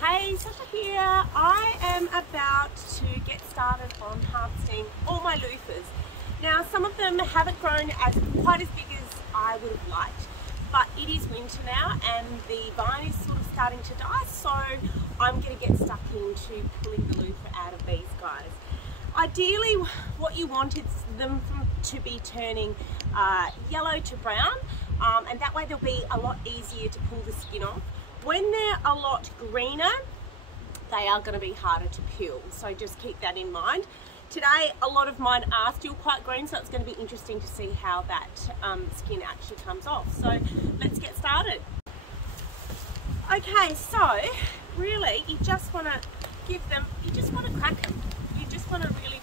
Hey, Sasha here. I am about to get started on harvesting all my loofahs. Now, some of them haven't grown quite as big as I would have liked, but it is winter now and the vine is sort of starting to die, so I'm going to get stuck into pulling the loofah out of these guys. Ideally, what you want is them to be turning yellow to brown, and that way they'll be a lot easier to pull the skin off. When they're a lot greener, they are going to be harder to peel, so just keep that in mind. Today, a lot of mine are still quite green, so it's going to be interesting to see how that skin actually comes off. So let's get started. Okay, so really you just want to crack them. You just want to really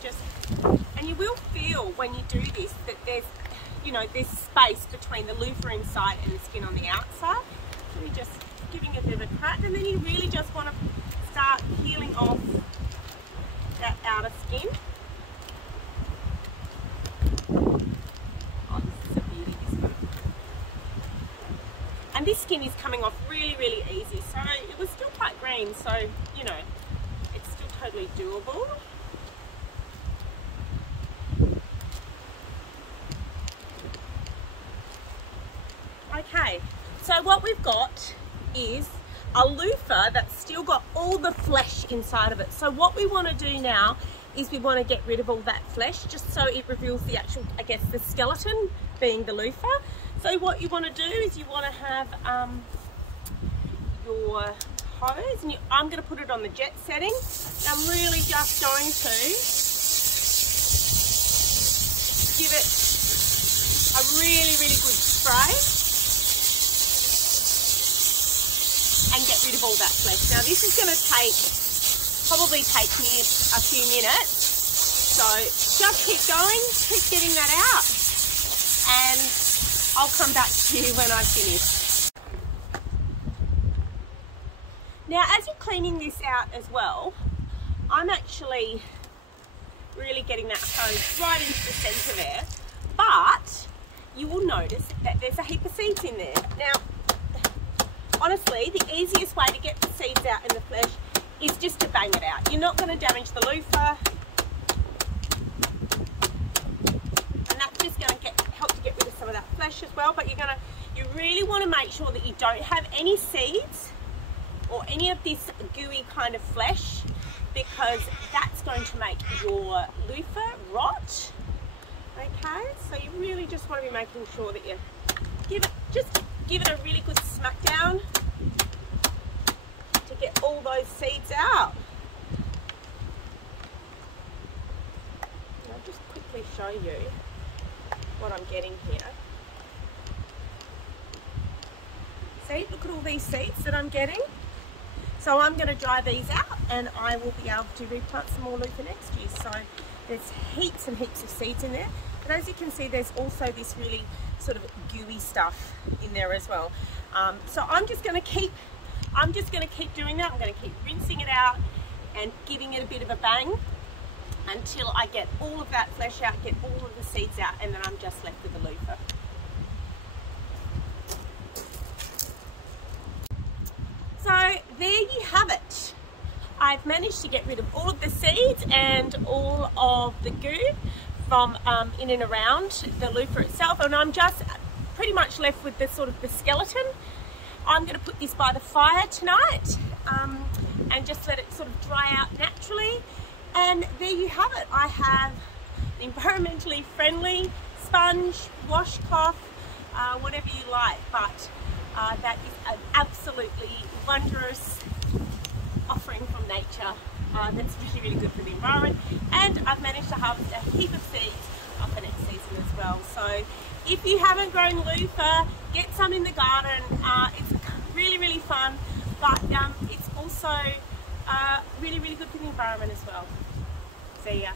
and you will feel when you do this that there's space between the loofah inside and the skin on the outside. So you're just giving a bit of a crack, and then you really just want to start peeling off that outer skin. Oh, this is a beauty, this one. And this skin is coming off really, really easy. So it was still quite green, so it's still totally doable. Okay, so what we've got is a loofah that's still got all the flesh inside of it. So what we want to do now is we want to get rid of all that flesh, just so it reveals the actual, I guess, the skeleton being the loofah. So what you want to do is you want to have your hose, and I'm going to put it on the jet setting. And I'm really just going to give it a really, really good spray and get rid of all that flesh. Now this is going to probably take me a few minutes, so just keep going, keep getting that out, and I'll come back to you when I've finished. Now as you're cleaning this out as well, I'm actually really getting that hose right into the centre there, but you will notice that there's a heap of seeds in there. Now honestly, the easiest way to get the seeds out in the flesh is just to bang it out. You're not going to damage the loofah, and that's just going to help to get rid of some of that flesh as well. But you really want to make sure that you don't have any seeds or any of this gooey kind of flesh, because that's going to make your loofah rot. Okay, so you really just want to be making sure that you give it a really good smack down to get all those seeds out. I'll just quickly show you what I'm getting here. See, look at all these seeds that I'm getting. So I'm going to dry these out, and I will be able to replant some more loofah next year. So there's heaps and heaps of seeds in there. But as you can see, there's also this really sort of gooey stuff in there as well. So I'm just going to keep doing that. I'm going to keep rinsing it out and giving it a bit of a bang until I get all of that flesh out, get all of the seeds out, and then I'm just left with the loofah. So there you have it. I've managed to get rid of all of the seeds and all of the goo from in and around the loofah itself, and I'm just pretty much left with the sort of the skeleton. I'm going to put this by the fire tonight and just let it sort of dry out naturally, and there you have it. I have an environmentally friendly sponge, washcloth, whatever you like, but that is an absolutely wondrous offering from nature. That's really, really good for the environment, and I've managed to harvest a heap of seeds for next season as well. So if you haven't grown loofah, get some in the garden. It's really, really fun, but it's also really, really good for the environment as well. See ya.